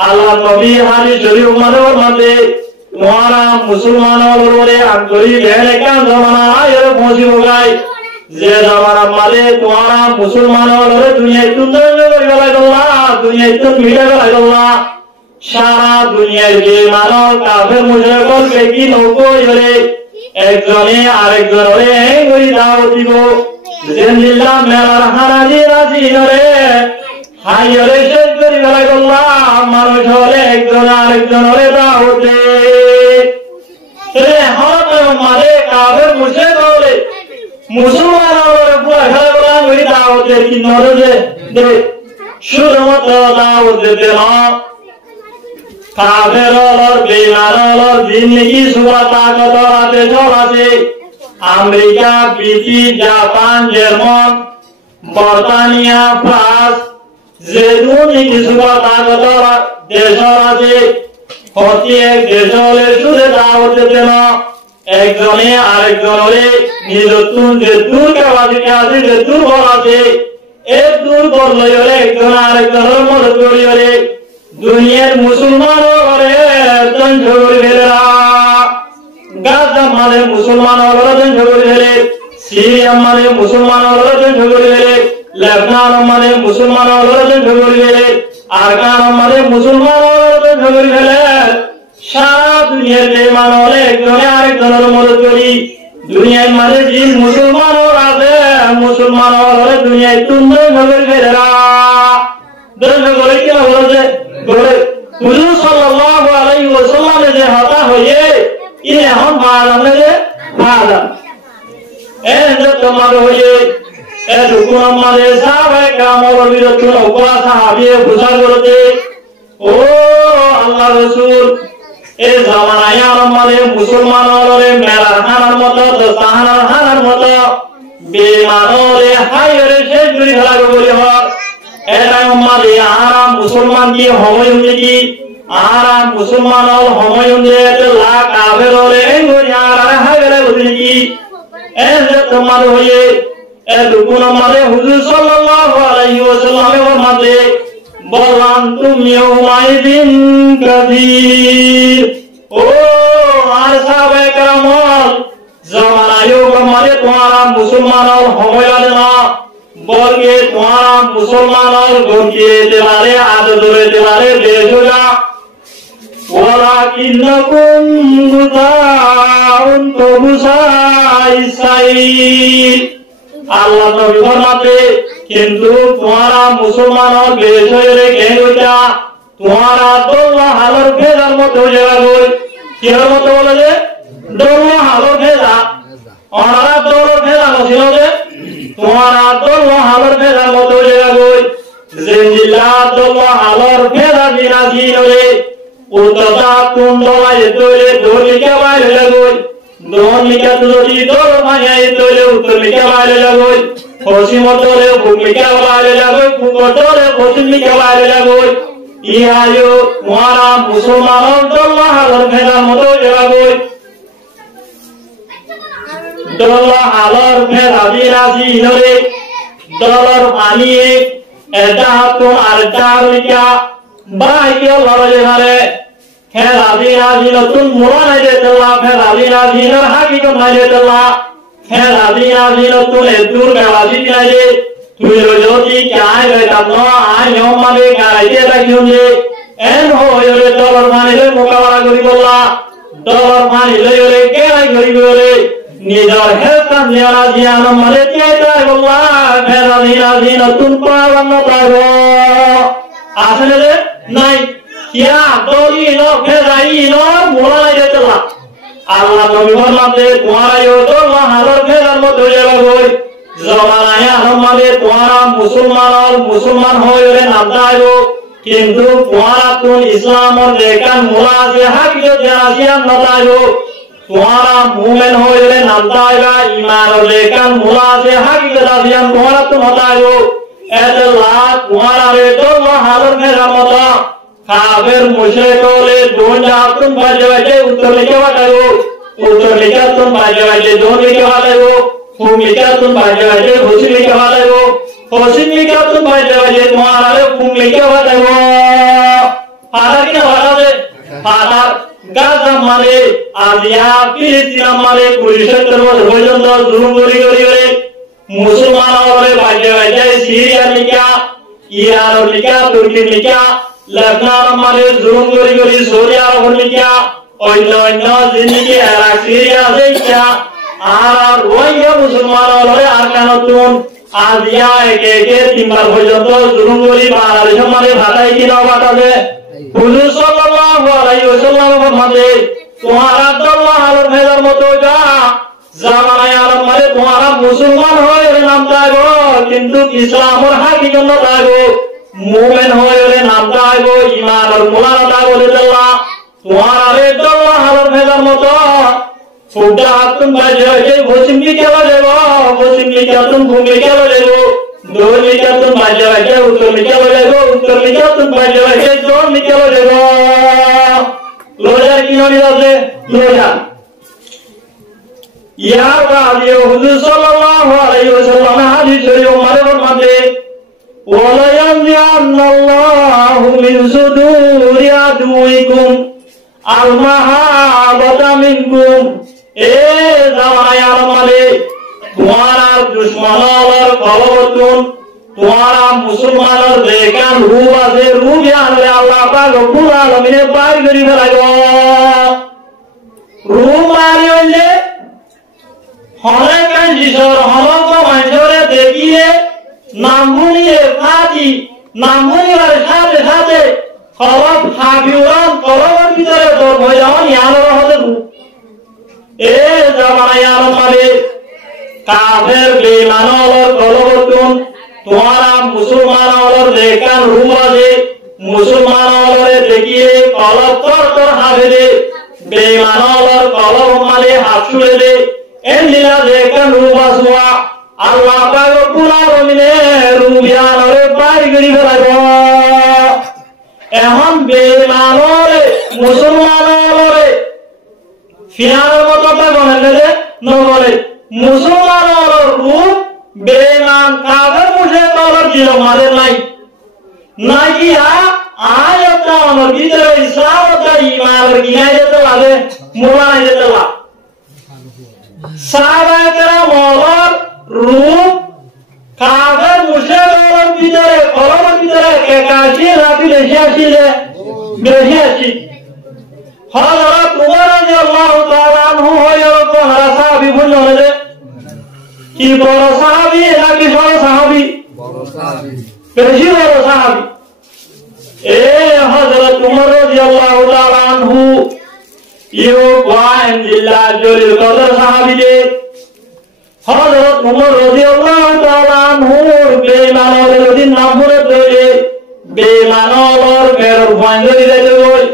আল্লাহ নবী হাদিস শরীফ মধ্যে তোমারা মুসলমানের উপরে আন্তরিক এলাকা জমানা আয়ের পৌঁছিব গায় যে জমানা মানে তোমারা মুসলমানের উপরে দুনিয়ায় সুন্দর করে গেলাইল্লাহ দুনিয়ায় তো মিলে গেলাইল্লাহ সারা দুনিয়ার যে মানব কাফের মুশরিকল বেকি নৌকোয় হলে একজনে আরেকজনে এই করি দাওয়াত দিব জিন্দিল্লাহ মেলার হারাজি রাজি হলে হাই হলে শেষ করি গেলাইল্লাহ মানুষ হলে একজন আরেকজন হলে দাওয়াত দে হতে মানে কাফের মুশরিক হলে মুসলমান হলে পুরা খেলা করি দাওয়াত দে কি নরে দে শুধুমাত্র দাওয়াত দিতে না কাফের হলর বেঈমান হলর জিন্দেগি সুরা তাকত আছে সব আছে আমেরিকা ব্রিটিশ জাপান জার্মান বর্তানিয়া ফ্রান্স যে দুনিয়া সুরা তাকত দেশ আছে প্রতি এক দেশ হলে শুধু দাওয়াত দিতে না একজনে আরেকজন হলে নিজতুন যে দূর ক্যাপাসিটি আছে যে দুর্বল আছে এক দুর্বল হলে একজন আরেকজনের মদত করি হলে দুনিয়ার মুসলমান হলে ধ্বংস করে ফেলেরা গাজা মানে মুসলমান হলে ধ্বংস করে ফেলে সিরিয়া মানে মুসলমান হলে ধ্বংস করে ফেলে লেবানন মানে মুসলমান হলে ধ্বংস করে ফেলে আফগান মানে মুসলমান হলে ধ্বংস করে ফেলে সারা দুনিয়ার যে মান হলে একজনে আরেকজনের মদত করি দুনিয়ায় মানে যে মুসলমান আছে মুসলমান হলে দুনিয়ায় তুমি ধ্বংস করে ফেলেরা ধ্বংস করে কি হলো যে হুজুর সাল্লাল্লাহু আলাইহি ওয়াসাল্লাম যে হতা হয়ে ইনি এখন ভাড়া যে ভাড়া যে তোমার হয়ে এটুকুন আমাদের সাহাবায়ে কেরামের বিরুদ্ধে ওপরা সাহাবিয়ে বুঝা করতে ও আল্লাহ রাসূল এই জামানায় আমাদের মুসলমানরে মেলার খানার মতো দস্তাহানার খানার মতো বেঈমানরে হায়রে শেষ করে ফেলা বলি হয় এটা আমাদের আরাম মুসলমান কি সময় কি আরাম মুসলমান সময় লাখ আবের গড়ি আর হাগরে বুঝলি কি তোমার হয়ে এটুকুন আমাদের হুজুর সাল্লাল্লাহু আলাইহি ওয়াসাল্লামের মধ্যে বললাম তুমি উমাইদিন কাদির ও আর সাহাবায়ে কেরাম জামানায় আমাদের তোমারা মুসলমান সময় লাগে না বলকে তোমারা মুসলমান গড়িয়ে দেওয়ারে আদরে দেওয়ারে দেশরা ওয়ালাকিন্নাকুম গুদাউন তবুসাইসাই আল্লাহ নবী ফরমাতে কিন্তু তোমারা মুসলমান দেশ হয়ে গেলটা তোমারা দোলা হালর ফেরার মতো জায়গা গই কির মতো বলে যে দোলা হালর ফেরা ওনারা দোলা ফেরা ছিল যে তোমারা দোলা হালর ফেরার মতো জায়গা গই জিন্দিল্লাহ দোলা হালর ফেরা বিনা জিনরে উতদা কুন্দলা এতরে দোলিকা বাইরে লাগই দোলিকা তুলি দোল ভাইয়াই তোরে উত্তরলিকা বাইরে লাগই পশ্চিমতরে পূর্বিকা বাইরে লাগই পূর্বতরে পশ্চিমিকা বাইরে লাগই ইহায়ো তোমারা মুসলমান দোলা হালর ফেরার মতো জায়গা গই দোলা হালর ফেরা বিনা জিনরে দলর পানিয়ে এটা হাতুন আর চারলিকা বাইকে লড়ে হারে খেলা বিনা জিনতুন মুরানে দেতলা খেলা বিনা জিনর হাকিকত নাই দেতলা খেলা বিনা জিনতুন দূর গাওয়াজি নাই তুই যদি কাই বেটা ন আই আমারে গাইতে রাখিউলে এন হইরে দলর মানিলে মোকাবেলা করি বললা দলর মানিলে রে কেলাই করি বলে নিজর হেলতান নিয়ারা জিয়ান মারে চাইতাই বললা খেলা বিনা জিনতুন পাওয়ান না পাবো আসলে রে নাই কিয়া দলি নো ফেরাই নো মোলাই দেতলা আল্লাহ নবী ফরমাতে তোমারও দোলা হালর ফেরার মতো জায়গা গই জামানায় আমাদের তোমারা মুসলমান হয়ে নাম দাইবো কিন্তু তোমারা তো ইসলামের লেকান মোলা আছে হাকিকত জানাসিয়ান না দাইবো তোমারা মুমিন হয়ে নাম দাইবা ঈমানের লেকান মোলা আছে হাকিকত জানাসিয়ান তোমারা তো না দাইবো এতলা তোমারা রে দোলা হালর ফেরার মতো কাফের মুশরিকরে দুনিয়া তুম বাজে উত্তর লিখে বাটাইবো উত্তর লিখে তুম বাজে দোন লিখে বাটাইবো পূর্ব লিখে তুম বাজে পশ্চিম লিখে বাটাইবো পশ্চিম লিখে তুম বাজে তোমারা রে পূর্ব লিখে বাটাইবো আর ফাটার গাজা মারে আজিয়া ফিলিস্তিন মারে 70 বছর পর্যন্ত জুলুম করে মুসলমান হলে বাইরে বাইরে সিরিয়ার লিখা ইরানের লিখা তুর্কির লিখা লেবানন মারে জুলুম করে সৌদি আরবের লিখা অন্য জিন্দিগি ইরাক সিরিয়া দেখা আর রোহিঙ্গা মুসলমান হলে আর কানতুন আজিয়া একে তিনবার পর্যন্ত জুলুম করে বাংলাদেশ মারে ভাটাই কিনা বাটাবে হুজুর সাল্লাল্লাহু আলাইহি ওয়াসাল্লাম ফরমাতে তোমারা আব্দুল্লাহ আল মেজার মতো যা জামানায় আলম মারে তোমারা মুসলমান হয়ে নাম দাগো কিন্তু ইসলামের হাকিকত না দাগো মুমিন হয়ে নাম দাগো ঈমান আর মুলানা দাগো আল্লাহ তোমারা আব্দুল্লাহ আল মেজার মতো ফুটা হাতুন বাজে যে পশ্চিমী কেলা দেব পশ্চিমী কেতুন ভূমি কেলা দেব দক্ষিণী কেতুন বাজে যে উত্তরী কেলা দেব উত্তরী কেতুন বাজে যে দক্ষিণী কেলা দেব লোজার কি ননি আছে লোজা ইয়া রাজি হুজুর সাল্লাল্লাহু আলাইহি ওয়াসাল্লাম হাদিস শরীফ মারে ফরমাতে ওয়ালা ইয়ানজাল্লাহু মিন সুদুরি আদুইকুম আল মাহাবাতা মিনকুম এ জামানায় আলমালে তোমারা দুশ্মনের কলবতুন তোমারা মুসলমানের দেখান রূপ আছে রূপ আনলে আল্লাহ পাক রব্বুল আলামিনের পাই করি ফেলাইব রূপ মারি হইলে হরেকান যিশোর হলক মানুষরে দেখিয়ে নাম শুনিয়ে ফাটি নাম শুনিবার সাথে সাথে কলব হাবিউরান কলবের ভিতরে তোর ভয় যাওয়ান ইয়ানোর হতে এ জামানায় আলমালে কাফের বেঈমানর কলবতুন তোমারা মুসলমানর দেখান রূপ আছে মুসলমানরে দেখিয়ে কলব তোর হাবেরে বেঈমানর কলব মালে হাত ছুড়ে দে এন্দিলা দেখান রূপ আসুয়া আল্লাহ পাক রব্বুল আলামিনের রূপ ইয়ানরে পাই করি ফেলাইব এখন বেঈমানরে মুসলমানরে ফিরানোর মতো বলে নবলে মুসলমানের রূপ বেঈমান কাফের মুশরিকদের দিল মারে নাই নাইয়া আয়াতটা আমার ভিতরে ইসলামটা ঈমানের গিনাই দিতে লাগে মোলানা দিতে লাগে সাহাবায়ে কেরামের রূপ কাফের মুশরিকদের ভিতরে কলমের ভিতরে একাশি রাতি বেশি আসি হযরত উমর রাদিয়াল্লাহু তাআলা আনহু হযরত সাহাবী বললেন কি বড় সাহাবী নাকি ছোট সাহাবী বড় সাহাবী বেশি বড় সাহাবী এ হযরত উমর রাদিয়াল্লাহু তাআলা আনহু ইও ওয়ান জিল্লা জলিল কদর সাহাবী দে হযরত উমর রাদিয়াল্লাহু তাআলা আনহু বেঈমানের দিন নামরে দইলে বেঈমানর বের ভয়ঙ্করী দিতে গই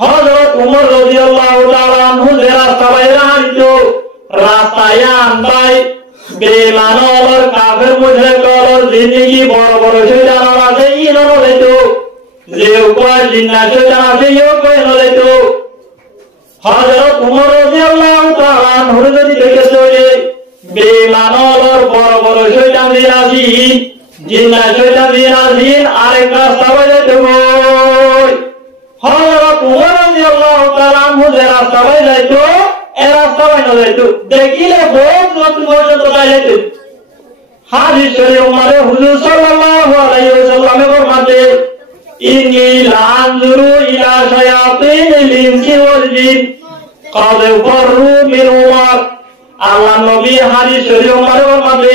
হযরত উমর রাদিয়াল্লাহু তাআলা আনহু যে রাস্তা বাইরে হাঁটতো রাস্তায় আনবাই বেঈমানর কাফের মুশরিকর জিন্দেগি বড় বড় শয়তান আছে ইনো লইতো যে উপর জিন্নাত শয়তান আছে ইও কই লইতো হযরত উমর রাদিয়াল্লাহু তাআলা আনহু যদি দেখতো যে বেঈমানর বড় বড় শয়তান দিয়ে আছে জিন্নাত শয়তান দিয়ে আছে আরেক রাস্তা বাইরে যাবো হযরত উমর রাদিয়াল্লাহু তাআলা আনহু যে রাস্তা বাইরে যাইতো এ রাস্তা বাইরে যাইতো দেখিলে বহুত নতুন পর্যন্ত যাইতো হাদিস শরীফ মারে হুজুর সাল্লাল্লাহু আলাইহি ওয়াসাল্লাম ফরমাতে ইন্নী লানজুরু ইলা শায়াতিনিল ইনসি ওয়াল জিন ক্বাদ ফাররু মিন উমর আল্লাহ নবী হাদিস শরীফ মারে ফরমাতে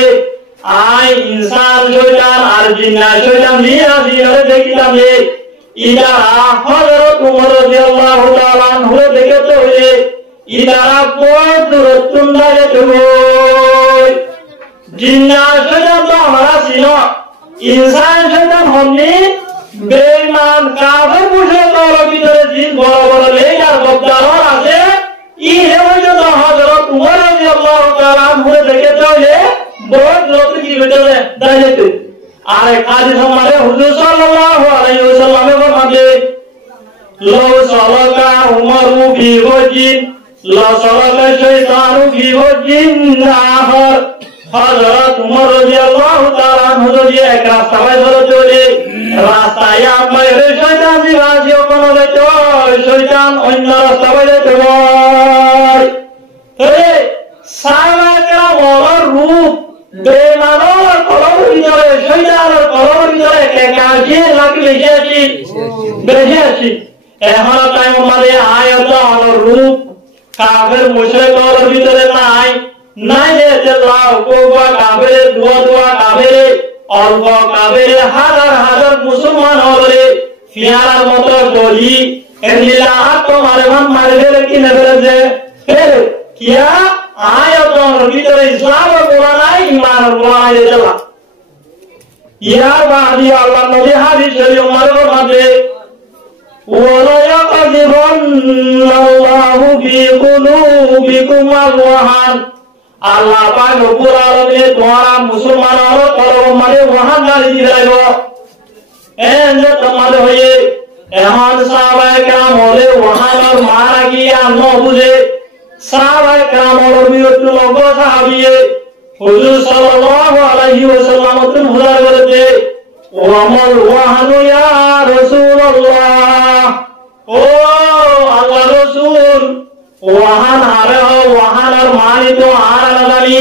আই ইনসান শয়তান আর জিন্নাত শয়তান দিয়ে আসিরে দেখিলাম যে ইদারা হযরত উমর রাদিয়াল্লাহু তাআলা আনহু দেখতে হইলে ইদারা বহুত দূরত্ব লাগে তো জিন্নাত শয়তান তো আমরা ছিল ইনসান শয়তান হমনি বেঈমান কাফের মুশরিকদের ভিতরে জিন বড় বড় লেগার বক্তার আছে ই হইলো তো হযরত উমর রাদিয়াল্লাহু তাআলা আনহু দেখতে হইলে বহুত দূরত্ব কি ভিতরে দাঁড়াইতে আর এক হাদিস আমারে হুজুর সাল্লাল্লাহু আলাইহি ওয়াসাল্লাম ফরমাতে লো সালাকা উমরু ফি ওয়াজিন লা সালাকা শাইতানু ফি ওয়াজিন আখর হযরত উমর রাদিয়াল্লাহু তাআলা আনহু যদি এক রাস্তা বাইরে চলে রাস্তায় বাইরে শয়তান দিবাসী কোন তো শয়তান বেশি আসি এখন টাইম মানে আয়াত অনুরূপ কাফের মুশরিকদের ভিতরে নাই নাই যে লাও কোবা কাফের দুয়া কাফের অল্প কাফের হাজার হাজার মুসলমান হলে ফিয়ার মতো গলি এলিলা তোমার মান মারবে কি নেবে যে কিয়া আয়াত ভিতরে ইসলাম ও কোরআন নাই ঈমান ও কোরআন দেলা ইয়া বাদি আল্লাহ নবী হাদিস শরীফ মারবার মধ্যে ওয়ালা ইয়াকযিবান্নাল্লাহু ফি কুলুবিকুম আল-ওয়াহান আল্লাহ পাক রব্বুল আলামিন তোমরা মুসলমানদের কলব মানে ওয়াহান নারী দিলাইব এনে তোমাদের হয়ে এখন সাহাবায়ে কেরাম হলে ওয়াহানের মারা গিয়া ন বুঝে সাহাবায়ে কেরাম হলো বিরত লোক সাহাবিয়ে হুজুর সাল্লাল্লাহু আলাইহি ওয়াসাল্লাম তুমি হুজুর বলেছে ওয়ামাল ওয়াহানু ইয়া রাসূলুল্লাহ ও আল্লাহ রাসূল ওয়াহান হারে ওয়াহানের মানি তো আর জানি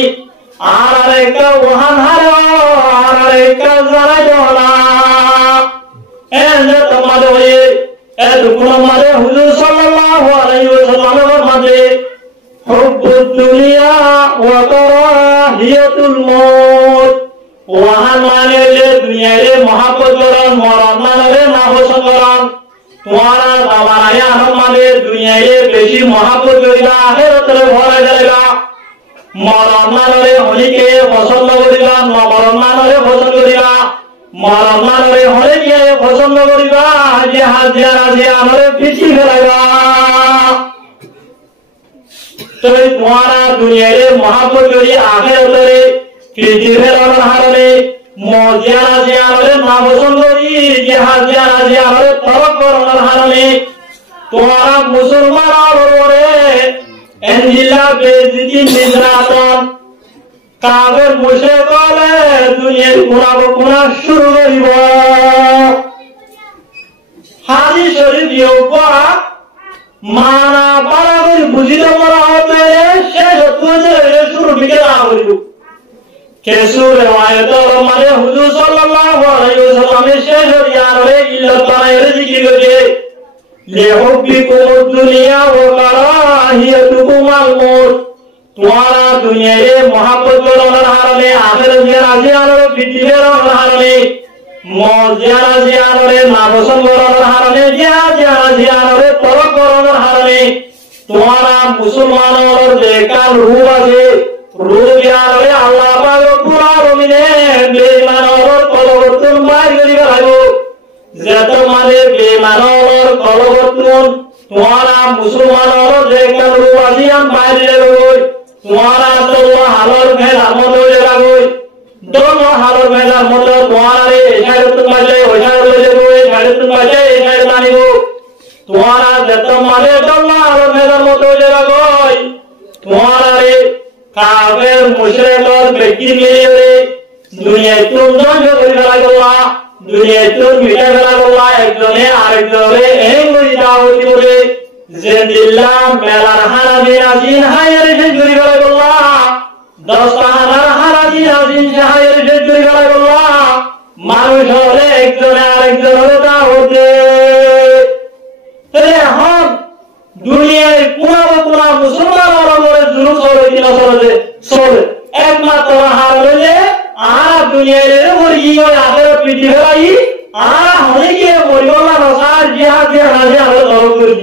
আর একটা ওয়াহান হারে আর একটা জানা না এনে তোমাদের হয়ে এতক্ষণ আমাদের হুজুর সাল্লাল্লাহু আলাইহি ওয়াসাল্লামের মাঝে হুব্বুদ দুনিয়া ওয়া কারাহিয়াতুল মউত ওয়াহান মানে দুনিয়ারে মহব্বত করেন মরণ মানে না পছন্দ করেন তোমারা আমারা আমাদের দুনিয়ারে বেশি মহব্বত করিবা আখিরাতে ভরা যাইবা মরণ মানে হলিকে পছন্দ করিবা মরণ মানে পছন্দ করিবা মরণ মানে হলিকে পছন্দ করিবা যে হাজিরা যে আমরে পিছি ফেলাইবা তো তোমারা দুনিয়ারে মহব্বত করি আখিরাতে পিছি ফেলানোর হারণে মজিয়ারা যে আমরে না পছন্দ করি যে হাজিরা যে আমরে তরক করানোর হারণে তোমারা মুসলমান ওরে এনজিলা বেজিতি নিদ্রাতন কাফের মুশরিকলে দুনিয়ার গুনাহ শুরু করিব হাদিস শরীফ ইউবা মানা বারাবর বুঝিতে মরা হতে শেষ হতে শুরু থেকে না করিব কেসু রিওয়ায়াত মানে হুজুর সাল্লাল্লাহু আলাইহি ওয়াসাল্লামের শেষ ইয়ারে ইল্লাত বানায়ে জিকির করে লিহুব্বিকুম দুনিয়া ওয়া কারাহিয়াতুকুম আল-মউত তোমারা দুনিয়ারে মহব্বত করার হারণে আখিরাতে রাজি আলোর পৃথিবীর হারণে মজিয়ারা জিয়ারে নাবসন করার হারণে রাজি আলোর তরক করার হারণে তোমারা মুসলমানের যে কাল রূপ আছে রূপ ইয়ারে আল্লাহ পাক রব্বুল আলামিনের বেঈমানের কলবর্তন বাইর করিবা লাগো যত মানে বেঈমানের কলবর্তন তোমারা মুসলমানের যে কাল রূপ আছে আন বাইর লাগো তোমারা তো হালর মেলার মতো লাগো দোন হালর মেলার মতো তোমারা এখানে তোমারে ওখানে লাগো এখানে তোমারে এখানে মানিব তোমারা যত মানে দোন হালর মেলার মতো লাগো তোমারা কাফের মুশরিকর ব্যক্তি মিলে দুনিয়ায় তুম ধ্বংস করে ফেলা দুনিয়ায় তুম মিটা ফেলা একজনে আরেকজনে এই করে দাওয়াত বলে যে দিল্লাহ মেলার হারাদিন আজিন হায়ের শেষ করে ফেলা 10টা হারাদিন আজিন হায়ের শেষ করে ফেলা মানুষ হলে একজনে আরেকজনের দাওয়াত দেয় এখন দুনিয়ায় পুরা মুসলমান ওরা জুলুম চলে কিনা চলে একমাত্র হার হইলে আর দুনিয়ার মরি আগে পিঠে ফেলাই আর হলে গিয়ে মরিবলা নসার জিহাদ যে হাজে আমরা তরফ করি